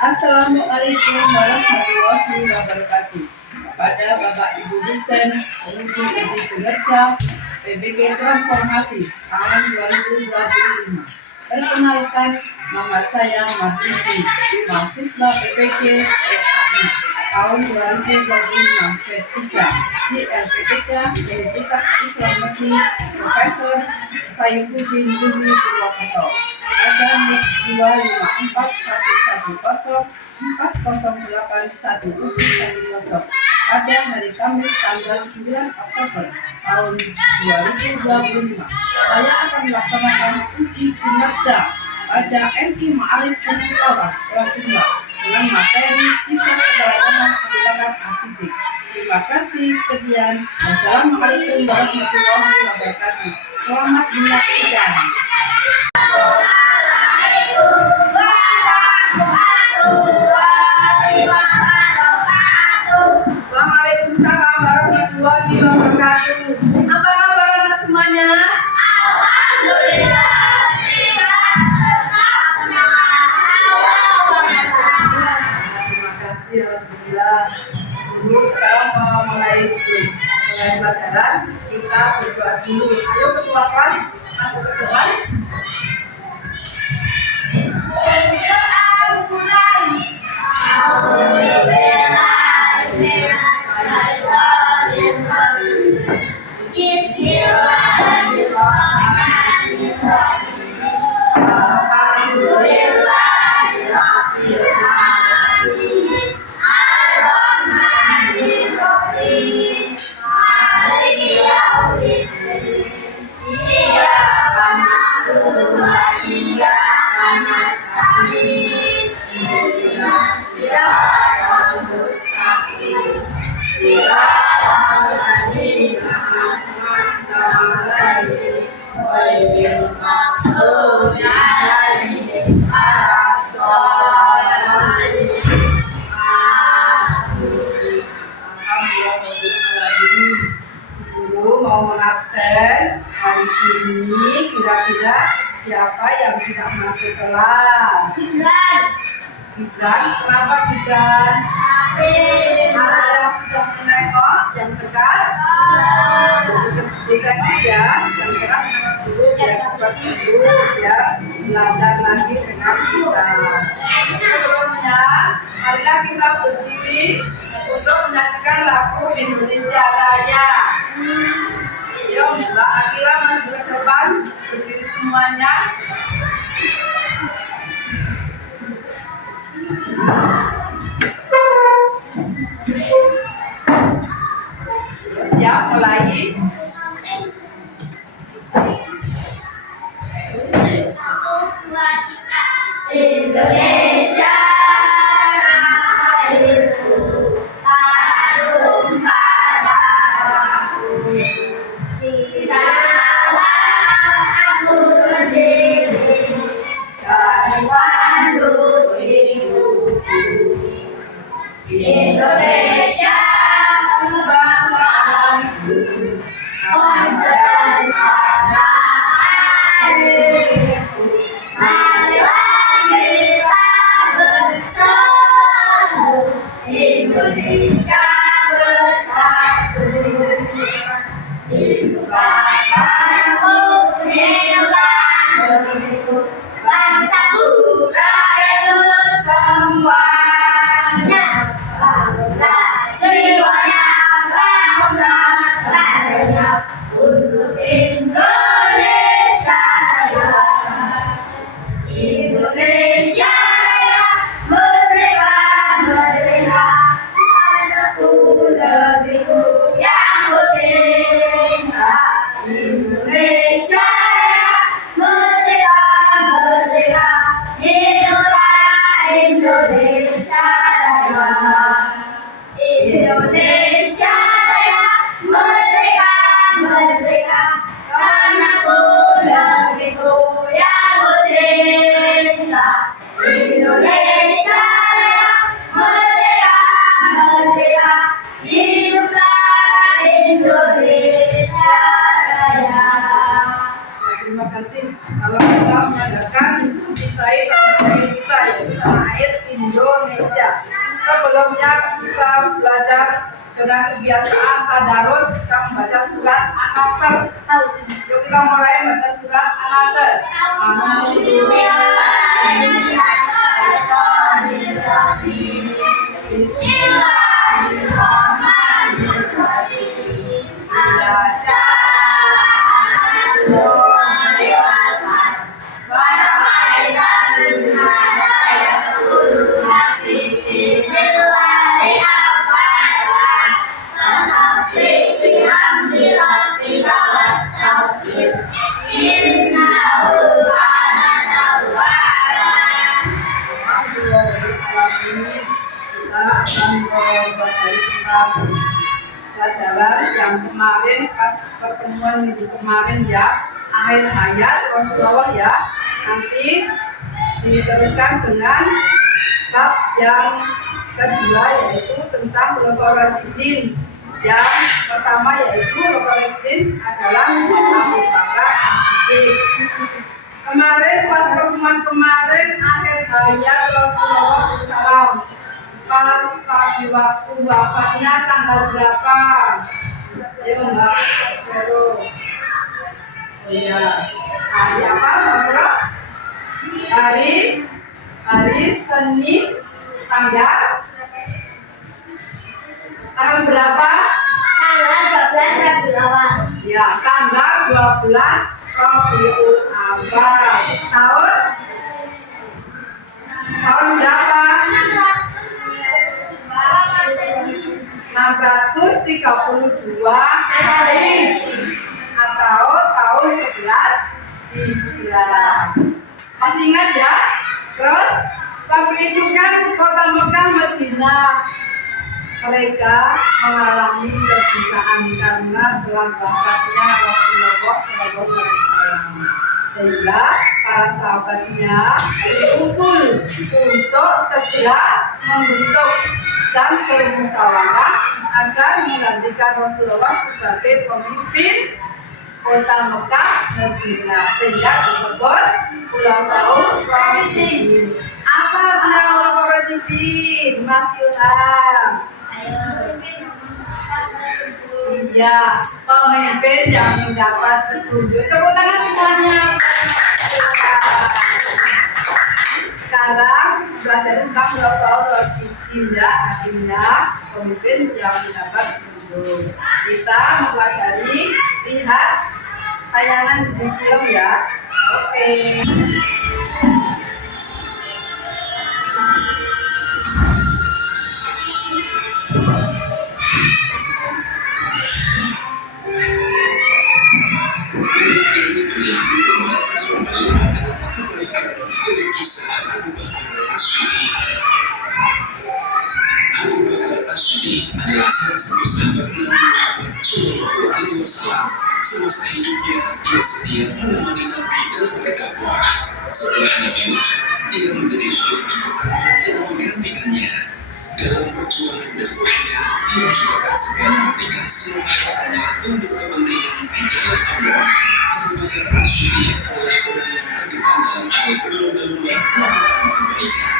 Assalamualaikum warahmatullahi wabarakatuh. Kepada Bapak Ibu dosen penguji kinerja PBG Transformasi tahun 2025. Perkenalkan, nama saya Martini, mahasiswa PBG PAI tahun 2025 P3 di LPTK Universitas Islam Negeri Profesor Saifuddin Bumi Purwokerto. Pada NIK 2541104081710 pada hari Kamis tanggal 9 Oktober tahun 2025. Saya akan melaksanakan uji kinerja pada MI Ma'arif Kultural kelas 5 dengan materi kisah keberagaman kebijakan asidik. Terima kasih, sekian. Wassalamualaikum warahmatullahi wabarakatuh. Selamat menyaksikan. Waalaikumsalam warahmatullahi wabarakatuh. Apa kabar anak semuanya? Alhamdulillah. Terima kasih, alhamdulillah. Dulu sekarang mau mulai pelajaran, kita berdoa dulu. Ayo ketua kelas, masuk ke depan. Guru mau mengabsen hari ini, kira-kira siapa yang tidak masuk kelas? Gibran, kenapa Gibran? Ada yang sudah menengok, yang dekat? Ditengok ya, yang dekat menengok dulu, biar cepat dulu, biar belajar lagi dengan kita. Sebelumnya, marilah kita berdiri untuk menyanyikan lagu Indonesia Raya. Yuk, Mbak Akira maju ke depan, berdiri semuanya. Siap, mulai. Indonesia lahirku, harum pada aku. Di sanalah aku berdiri, dari waduk hidupku. Indonesia bangsaku, konsen pada airku. Marilah kita bersatu, Indonesia bersatu. Hiduplah bangsaku, hiduplah negeriku, bangsaku, rakyatku semuanya. Bangunlah jiwanya, bangunlah badannya untuk Indonesia Raya. Indonesia Raya, merdeka, merdeka, tanahku, negeriku yang ku cinta. Indonesia Raya, merdeka, merdeka, hiduplah Indonesia Raya. Indonesia Raya, merdeka, merdeka, tanahku, negeriku yang ku cinta. Indonesia Raya, merdeka, merdeka, hiduplah Indonesia Raya. Terima kasih. Kalau kita mengadakan ibu kita, kita yaitu air Indo sebelumnya kita belajar dengan kebiasaan tadarus, kita membaca surat An-Nasr. Yuk kita mulai baca surat An-Nasr. Kita akan membahas tentang pelajaran yang kemarin pas pertemuan minggu kemarin ya, akhir hayat Rasulullah ya. Nanti diteruskan dengan bab yang kedua yaitu tentang Khulafaur Rasyidin. Yang pertama yaitu Khulafaur Rasyidin adalah Abu Bakar As-Siddiq. Kemarin pas pertemuan kemarin akhir hayat Rasulullah SAW, pas pagi waktu wafatnya tanggal berapa? Ayo Mbak Vero. Oh iya, hari apa Mbak Vero? Hari Senin tanggal berapa? Tanggal 12 Rabiul Awal. Ya, tanggal 12 Rabiul Awal. Tahun berapa? 632 hari atau tahun 11 Hijrah. Masih ingat ya? Terus waktu itu kan kota Mekah Madinah mereka mengalami kebutaan karena telah wafatnya Rasulullah SAW. Sehingga para sahabatnya berkumpul untuk segera membentuk dan bermusyawarah agar menggantikan Rasulullah sebagai pemimpin kota Mekah Madinah, sehingga disebut Khulafaur Rasyidin. Apa artinya Khulafaur Rasyidin? Mas Ilham. Iya, pemimpin yang mendapat petunjuk. Tepuk tangan semuanya. Sekarang belajar tentang Khulafaur Rasyidin ya, artinya pemimpin yang mendapat petunjuk. Kita mempelajari, lihat tayangan di film ya. Oke. Dari kisah Abu Bakar As-Siddiq. Abu Bakar As-Siddiq adalah salah satu sahabat Nabi Muhammad SAW. Semasa hidupnya, ia setia menemani Nabi dalam berdakwah. Setelah Nabi wafat, ia menjadi khalifah pertama yang menggantikannya. Dalam perjuangan dakwahnya, ia juga tak segan memberikan semua hartanya untuk kepentingan di jalan Allah. Abu Bakar As-Siddiq adalah orang yang terdepan dalam hal berlomba-lomba melakukan kebaikan.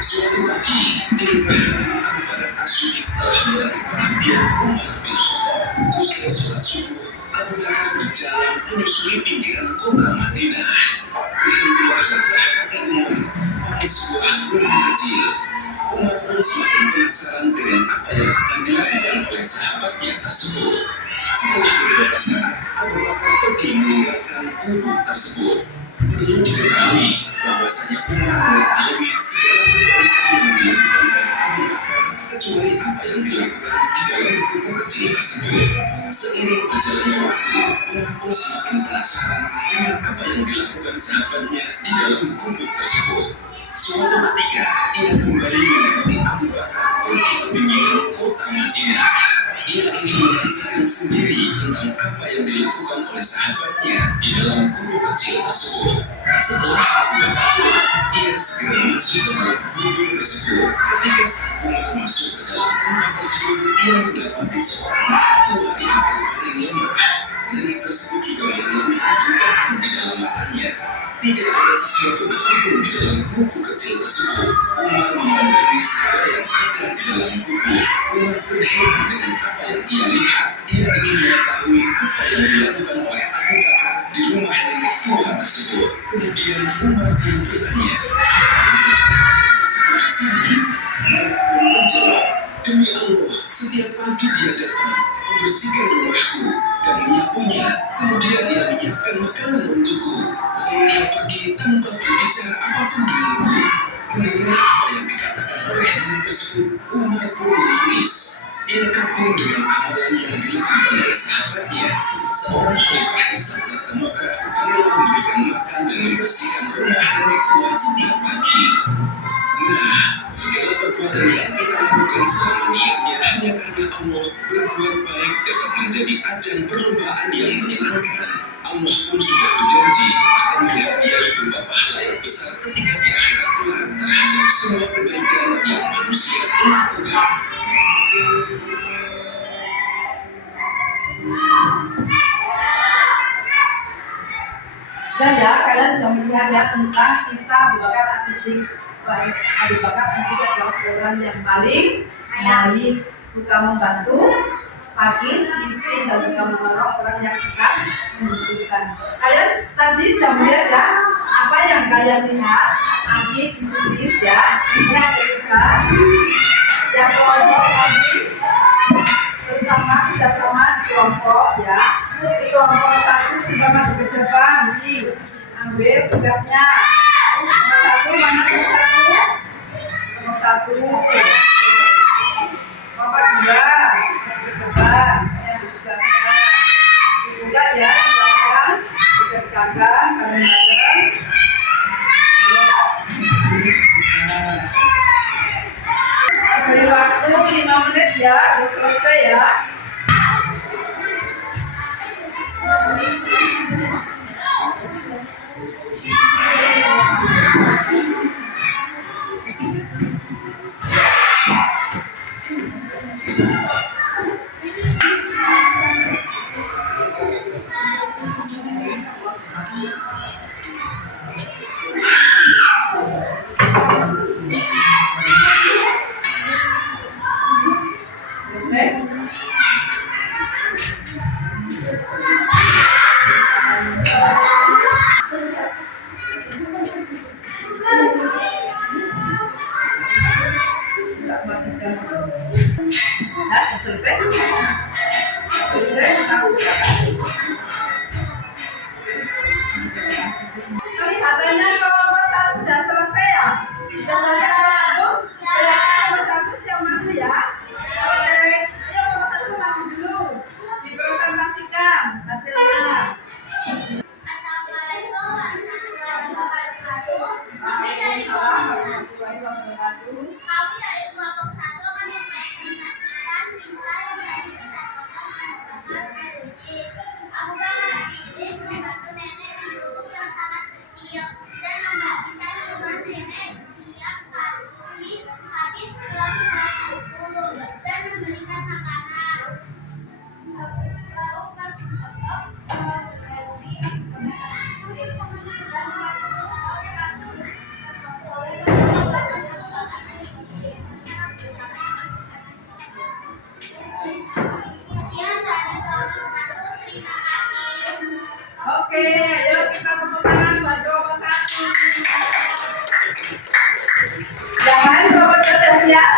Suatu pagi, di kehadiran Abu Bakar As-Siddiq telah menarik perhatian Umar bin Khattab. Usai sholat subuh, Abu Bakar berjalan menyusuri pinggiran kota Madinah. Berhentilah langkah kaki Umar pada sebuah gunung kecil. Umar pun semakin penasaran dengan apa yang akan dilakukan oleh sahabatnya tersebut. Setelah beberapa saat, Abu Bakar pergi meninggalkan gubuk tersebut. Perlu diketahui bahwasanya Umar mengetahui segala kebaikan yang dilakukan oleh Abu Bakar, kecuali apa yang dilakukan di dalam gubuk kecil tersebut. Seiring berjalannya waktu, Umar pun semakin penasaran dengan apa yang dilakukan sahabatnya di dalam gubuk tersebut. Suatu ketika, ia kembali mengikuti Abu Bakar pergi ke pinggiran kota Madinah. Ia ingin menyaksikan sendiri tentang apa yang dilakukan oleh sahabatnya di dalam gubuk kecil tersebut. Setelah Abu Bakar pulang, ia segera masuk ke dalam gubuk tersebut. Ketika sang Umar masuk ke dalam tempat tersebut, ia mendapati seorang nenek tua yang berbaring lemah. Nenek tersebut juga mengalami kebutaan di dalam matanya. Tidak ada sesuatu apapun di dalam gubuk kecil tersebut. Umar memandangi segala yang ada dalam buku, Umar terheran dengan apa yang ia lihat. Ia ingin mengetahui apa yang dilakukan oleh Abu Bakar di rumah nenek tua tersebut. Kemudian Umar pun bertanya, di sini, nenek pun menjawab, demi Allah, setiap pagi dia datang, membersihkan rumahku dan menyapunya. Kemudian dia menyiapkan makanan untukku. Lalu dia pergi tanpa berbicara apapun denganku. Mendengar apa yang dikatakan oleh nenek tersebut, Umar pun menangis. Ia kagum dengan amalan yang dilakukan oleh sahabatnya. Seorang khalifah Islam datang ke Mekah rela memberikan makan dan membersihkan rumah nenek tua setiap pagi. Nah, segala perbuatan yang kita lakukan selama niatnya hanya karena Allah, berbuat baik dapat menjadi ajang perlombaan yang menyenangkan. Allah pun sudah berjanji akan menghadiahi berupa pahala yang besar ketika di akhirat kelak terhadap semua kebaikan yang manusia lakukan. Dan ya, kalian sudah melihat ya tentang kisah Abu Bakar As-Siddiq. Abu Bakar As-Siddiq adalah orang yang paling baik, suka membantu fakir, miskin, dan suka menolong orang yang sedang membutuhkan. Kalian tadi sudah melihat ya apa yang kalian lihat nanti ditulis ya. Ini ada juga yang kelompok tadi kerjasama di kelompok ya. Di kelompok satu coba masuk ke depan, ambil tugasnya. Nomor satu mana nomor satu? Nomor dua ke depan yang disiapkan. Dibuka ya, silakan dikerjakan bareng-bareng. Beri waktu 5 menit ya, sudah selesai ya. Selesai. Kelihatannya kelompok satu sudah selesai ya. Sudah selesai kelompok satu. Berarti nomor satu siap maju ya. Oke, ayo nomor satu maju dulu. Dipresentasikan hasilnya. Assalamualaikum warahmatullahi wabarakatuh. Kami dari kelompok satu akan mempresentasikan kisah yang tadi dikatakan Abu Bakar As-Siddiq. Abu Bakar As-Siddiq membantu nenek di lubuk yang sangat kecil dan membersihkan rumah nenek setiap pagi habis pulang sekolah dan memberikan makanan. Oke, ayo kita tepuk tangan buat kelompok satu. Yang lain kelompok sudah siap?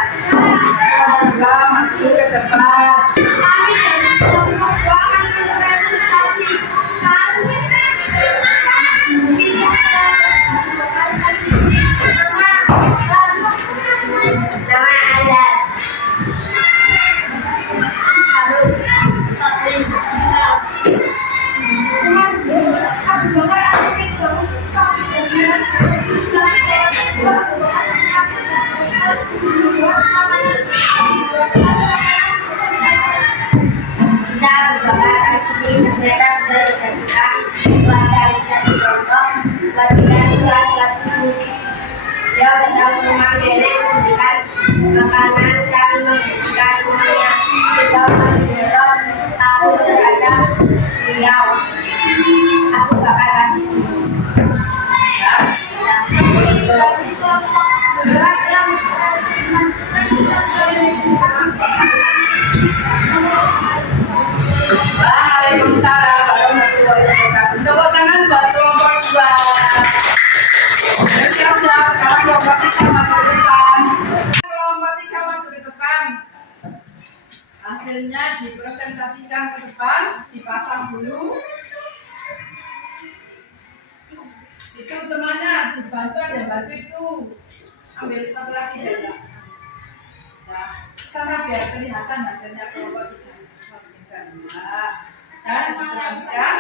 Juga maju ke depan. Kami dari kelompok 2 akan mempresentasikan kisah Abu Bakar As-Siddiq. Nama Anda Harun Taslim. Abu Bakar As-Siddiq maju ke depan. Kelompok 3 maju ke depan. Hasilnya dipresentasikan ke depan, dipasang dulu. Itu temannya dibantu, ada yang bantu itu. Ambil satu lagi ya. Nah, sana biar kelihatan hasilnya kelompok 3. Nah, dan dipresentasikan.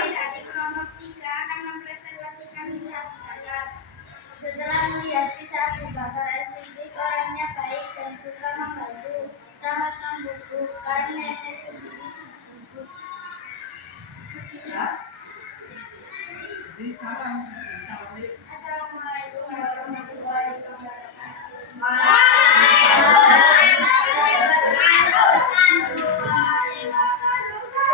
Kelompok 3 akan mempresentasikan misalnya. Setelah melihat sisa Abu Bakar As-Siddiq, orangnya baik dan suka membantu, sangat membutuhkan nenek sendiri. Ya. Jadi salam. Assalamualaikum warahmatullahi wabarakatuh.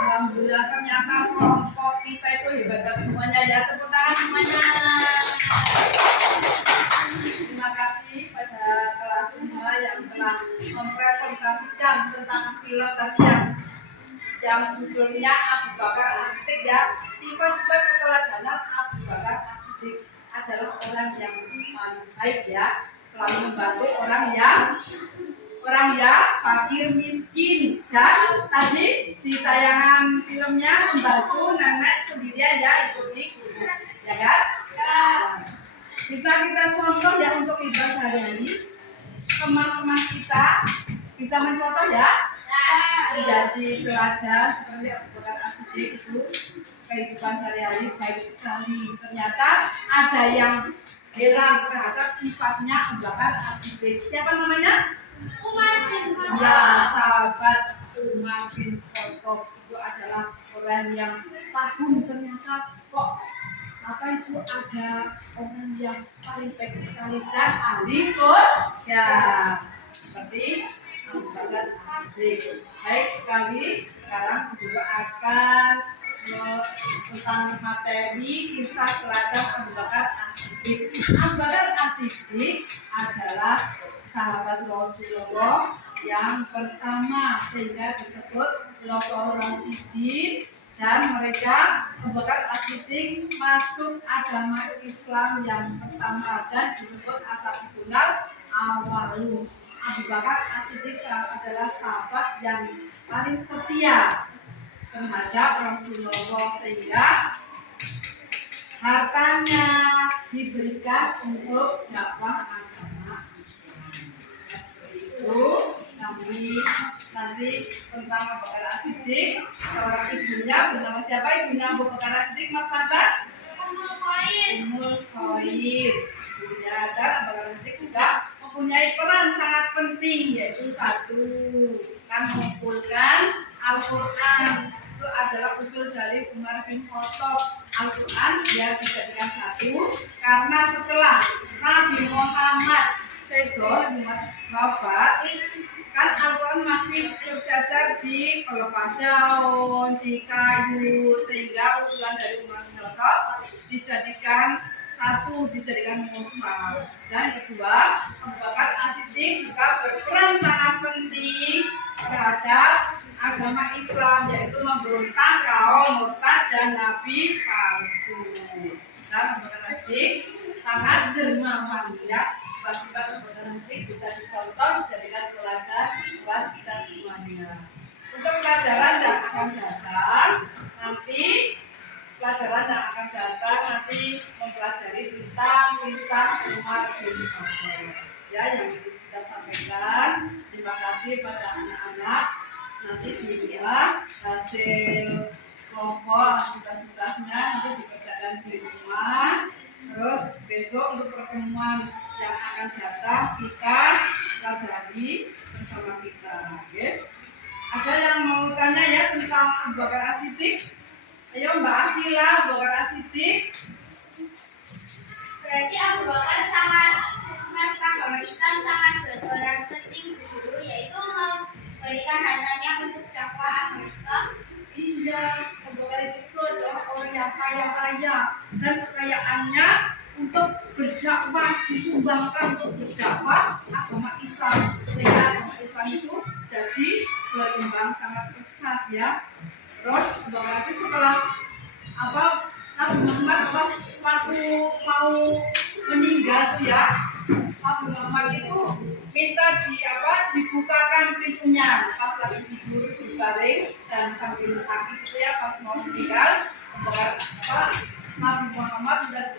Alhamdulillah, ternyata kelompok kita itu hebat semuanya ya. Tepuk tangan semuanya. Terima kasih pada kelas 5 yang telah mempresentasikan tentang film tadi yang judulnya Abu Bakar As-Siddiq ya. Sifat-sifat keteladanan Abu Bakar As-Siddiq adalah orang yang baik ya, selalu membantu orang yang fakir miskin. Dan tadi di tayangan filmnya membantu nenek sendirian ya, ikut di guru ya kan. Bisa kita contoh ya untuk hidup sehari-hari. Teman-teman kita bisa mencontoh ya, menjadi teladan seperti Abu Bakar As-Siddiq itu. Kehidupan sehari-hari baik sekali. Ternyata ada yang heran terhadap sifatnya Abu Bakar As-Siddiq. Siapa namanya? Umar bin Khattab. Ya, sahabat Umar bin Khattab itu adalah orang yang kagum. Ternyata kok apa itu ada orang yang paling baik sekali dan ahli surga seperti Abu Bakar As-Siddiq. Baik sekali. Sekarang Guru akan tentang materi kisah teladan Abu Bakar As-Siddiq. Abu Bakar As-Siddiq adalah sahabat Rasulullah yang pertama sehingga disebut Khulafaur Rasyidin, dan mereka Abu Bakar As-Siddiq masuk agama Islam yang pertama dan disebut As-Sabiqunal Awwalun. Abu Bakar As-Siddiq adalah sahabat yang paling setia terhadap Rasulullah sehingga hartanya diberikan untuk dakwah agama itu. Nanti tentang Abu Bakar As-Siddiq, seorang ibunya bernama siapa? Ibunya Abu Bakar As-Siddiq, Mas Fanta? Ummul Khair. Ibunya dan Abu Bakar As-Siddiq juga mempunyai peran sangat penting, yaitu satu, kan mengumpulkan Al-Quran. Itu adalah usul dari Umar bin Khattab. Al-Quran dia dijadikan satu karena setelah Nabi Muhammad wafat, kan Al-Quran masih tercecer di pelepah daun, di kayu, sehingga usulan dari Umar bin Khattab dijadikan satu, dijadikan mushaf. Dan kedua, Abu Bakar As-Siddiq juga berperan sangat penting terhadap agama Islam, yaitu memberontak kaum murtad dan nabi palsu. Dan Abu Bakar As-Siddiq sangat dermawan ya. Sifat-sifat Abu Bakar As-Siddiq bisa dicontoh, dijadikan teladan buat kita semuanya. Untuk pelajaran yang akan datang nanti mempelajari tentang kisah Umar bin Khattab ya, yang itu kita sampaikan. Terima kasih pada anak-anak. Nanti dilihat hasil kelompok aktivitas-aktivitasnya nanti dikerjakan di rumah. Terus besok untuk pertemuan yang akan datang kita pelajari bersama kita. Okay? Ada yang mau tanya ya tentang Abu Bakar As-Siddiq? Ayo Mbak Asila, Abu Bakar As-Siddiq. Berarti Abu Bakar sangat masuk agama Islam, sangat berperan penting dulu, yaitu memberikan hartanya untuk dakwah agama Islam. Iya, Abu Bakar itu adalah orang yang kaya raya dan kekayaannya untuk berdakwah, disumbangkan untuk berdakwah agama Islam, sehingga agama Islam itu jadi berkembang sangat pesat ya. Terus Abu Bakar setelah Nabi Muhammad waktu mau meninggal tuh ya, Nabi Muhammad itu minta dibukakan pintunya pas lagi tidur berbaring dan sambil sakit itu ya, pas mau meninggal Nabi Muhammad sudah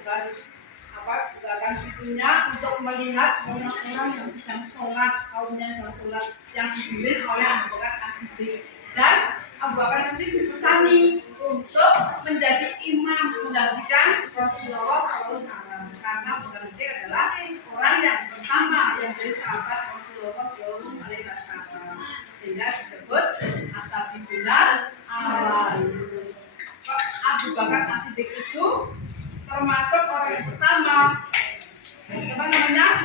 bukakan pintunya untuk melihat orang-orang yang sedang sholat, kaumnya yang sholat yang dipimpin oleh Abu Bakar As-Siddiq. Dan Abu Bakar As-Siddiq dipesani untuk menjadi imam menggantikan Rasulullah SAW, karena Abu Bakar As-Siddiq adalah orang yang pertama yang jadi sahabat Rasulullah SAW, sehingga disebut Ashabul Awwal. Abu Bakar As-Siddiq itu termasuk orang yang pertama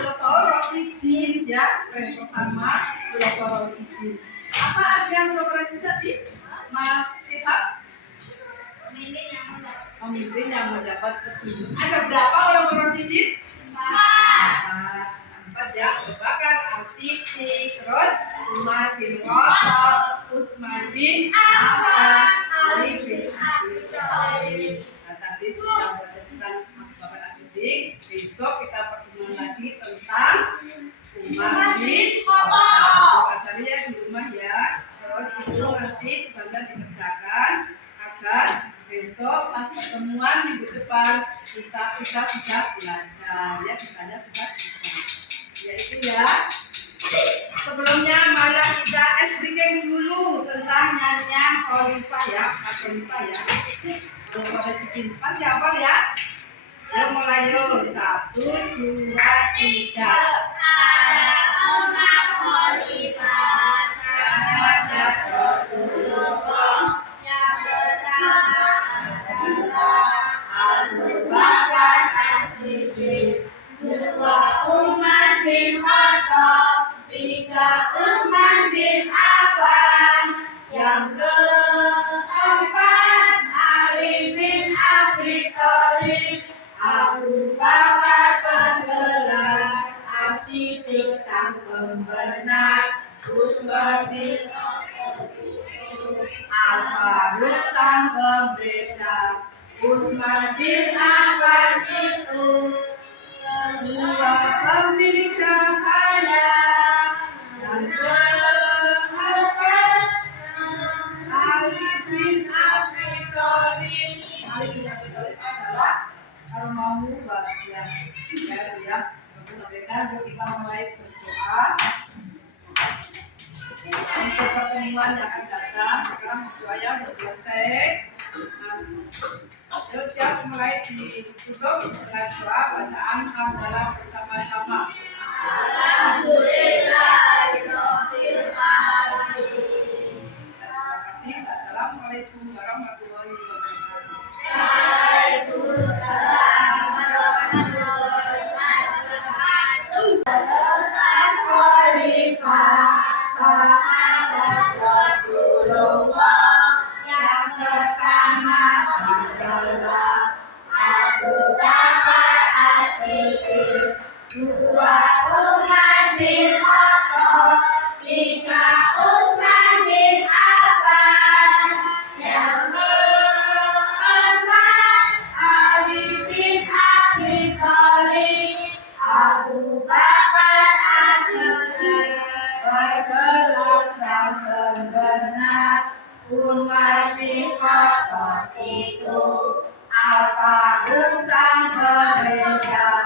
Khulafaur Rasyidin, ya, yang pertama Khulafaur Rasyidin. Apa artinya Khulafaur Rasyidin tadi, Mas Kitab? Pemimpin yang mendapat petunjuk. Ada berapa Khulafaur Rasyidin? 4 ya, Abu Bakar As-Siddiq, terus Umar bin Khattab, Utsman bin Affan, Ali bin Abi Thalib. Nah, tadi sudah baca tentang Abu Bakar As-Siddiq. Besok kita pertemuan lagi tentang Umar bin Khattab. Pelajari ya di rumah ya. Terus itu nanti teman-teman dikerjakan agar besok pas pertemuan minggu depan kita sudah belajar ya, kitanya sudah bisa. Ya itu ya. Sebelumnya mari kita explain dulu tentang nyanyian Khalifah ya, Khalifah ya. Pada sikin pas siapa ya? Yuk mulai yuk. 1, 2, 3. Ada umat khalifah sahabat Rasulullah yang pertama adalah Abu Bakar As-Siddiq, 2 Umar bin Khattab, 3 Utsman bin Affan, yang keempat Ali bin Abi Thalib. Abu Bakar penggelar, As-Siddiq sang pembenar, Utsman bin Al-Faruq sang pembeda, Utsman bin Affan itu kedua pemilik cahaya, dan keempat Ali bin Abi Thalib. Ali bin Abi Thalib adalah almarhum bahagia. Ya, sampaikan kita mulai berdoa untuk pertemuan yang akan datang. Sekarang doanya sudah selesai. Yuk siap, mulai ditutup dengan doa bacaan hamdalah bersama-sama. Alhamdulillahirabbil alamin. Terima kasih. Assalamualaikum warahmatullahi wabarakatuh. Waalaikumsalam warahmatullahi wabarakatuh. Khalifah sahabat Rasulullah yang pertama adalah Abu Bakar As-Siddiq, 2 Umar bin Khattab, 3 Utsman bin Affan, yang keempat Ali bin Abi Thalib. Abu Bakar As-Siddiq bergelar sang pembenar, Umar bin Khattab itu Al-Faruq sang pembeda,